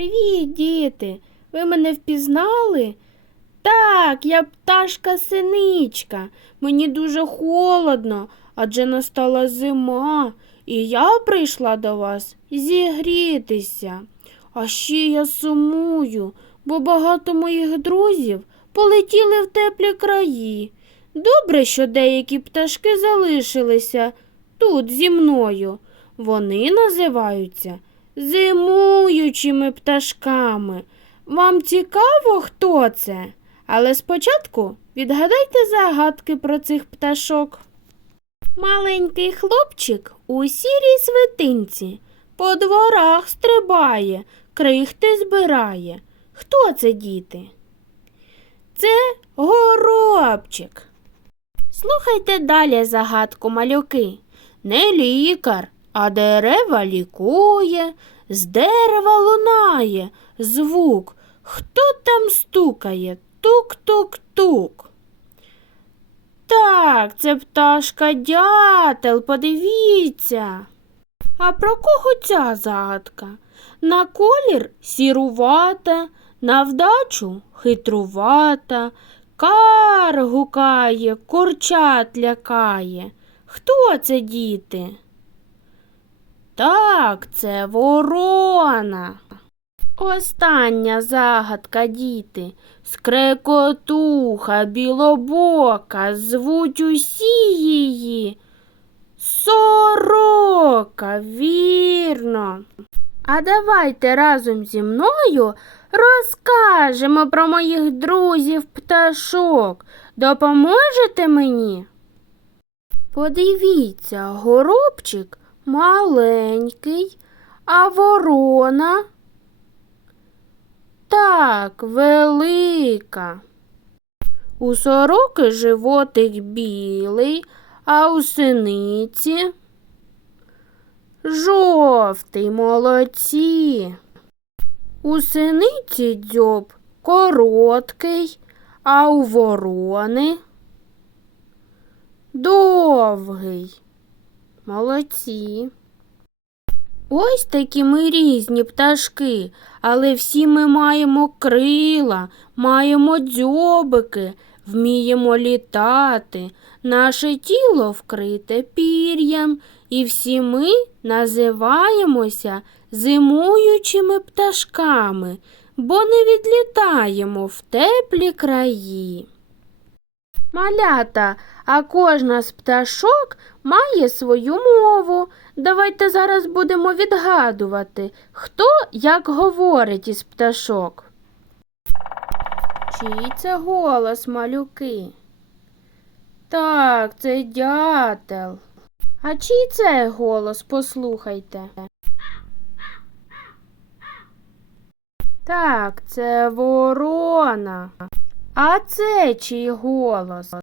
Привіт, діти. Ви мене впізнали? Так, я пташка синичка. Мені дуже холодно, адже настала зима, і я прийшла до вас зігрітися. А ще я сумую, бо багато моїх друзів полетіли в теплі краї. Добре, що деякі пташки залишилися тут зі мною. Вони називаються зимуючими пташками. Вам цікаво, хто це? Але спочатку відгадайте загадки про цих пташок. Маленький хлопчик у сірій свитинці по дворах стрибає, крихти збирає. Хто це, діти? Це горобчик. Слухайте далі загадку малюки. Не лікар, а дерева лікує, з дерева лунає звук. Хто там стукає? Тук-тук-тук. Так, це пташка дятел, подивіться. А про кого ця загадка? На колір сірувата, на вдачу хитрувата, кар гукає, курчат лякає. Хто це діти? Так, це ворона. Остання загадка, діти. Скрекотуха білобока, звуть усі її. Сорока, вірно. А давайте разом зі мною розкажемо про моїх друзів пташок. Допоможете мені? Подивіться, горобчик маленький, а ворона так велика. У сороки животик білий, а у синиці жовтий молодці. У синиці дзьоб короткий, а у ворони довгий. Молодці. Ось такі ми різні пташки, але всі ми маємо крила, маємо дзьобики, вміємо літати, наше тіло вкрите пір'ям, і всі ми називаємося зимуючими пташками, бо не відлітаємо в теплі краї. Малята, а кожна з пташок має свою мову. Давайте зараз будемо відгадувати, хто як говорить із пташок. Чий це голос, малюки? Так, це дятел. А чий це голос, послухайте? Так, це ворона. А це чий голос?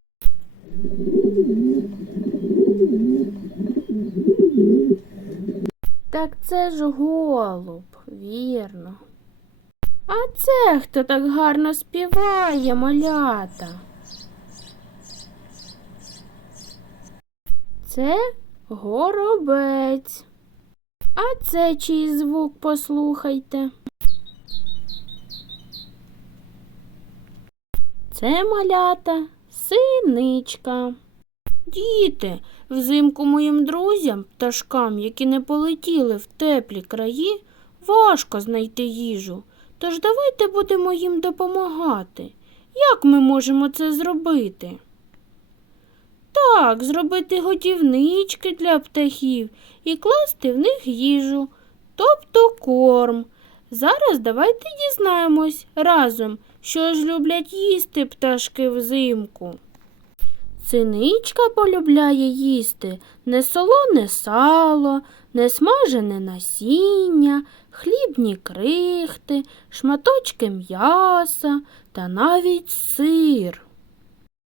Так це ж голуб, вірно. А це хто так гарно співає, малята? Це горобець. А це чий звук послухайте. Це малята синичка. Діти, взимку моїм друзям, пташкам, які не полетіли в теплі краї, важко знайти їжу. Тож давайте будемо їм допомагати. Як ми можемо це зробити? Так, зробити готівнички для птахів і класти в них їжу, тобто корм. Зараз давайте дізнаємось разом, що ж люблять їсти пташки взимку. Синичка полюбляє їсти не солоне сало, не смажене насіння, хлібні крихти, шматочки м'яса та навіть сир.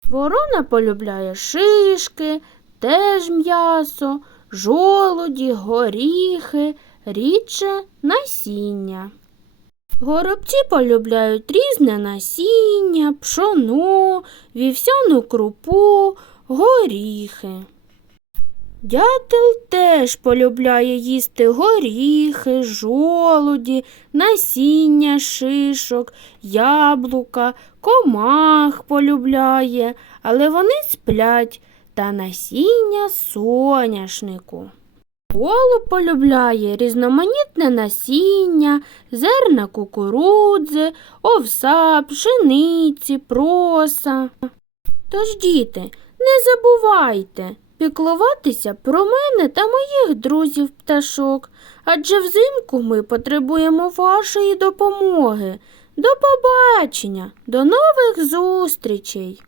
Ворона полюбляє шишки, теж м'ясо, жолуді, горіхи, рідше насіння. Горобці полюбляють різне насіння, пшоно, вівсяну крупу, горіхи. Дятел теж полюбляє їсти горіхи, жолуді, насіння шишок, яблука, комах полюбляє, але вони сплять та насіння соняшнику. Голуб полюбляє різноманітне насіння, зерна кукурудзи, овса, пшениці, проса. Тож, діти, не забувайте піклуватися про мене та моїх друзів пташок, адже взимку ми потребуємо вашої допомоги. До побачення, до нових зустрічей!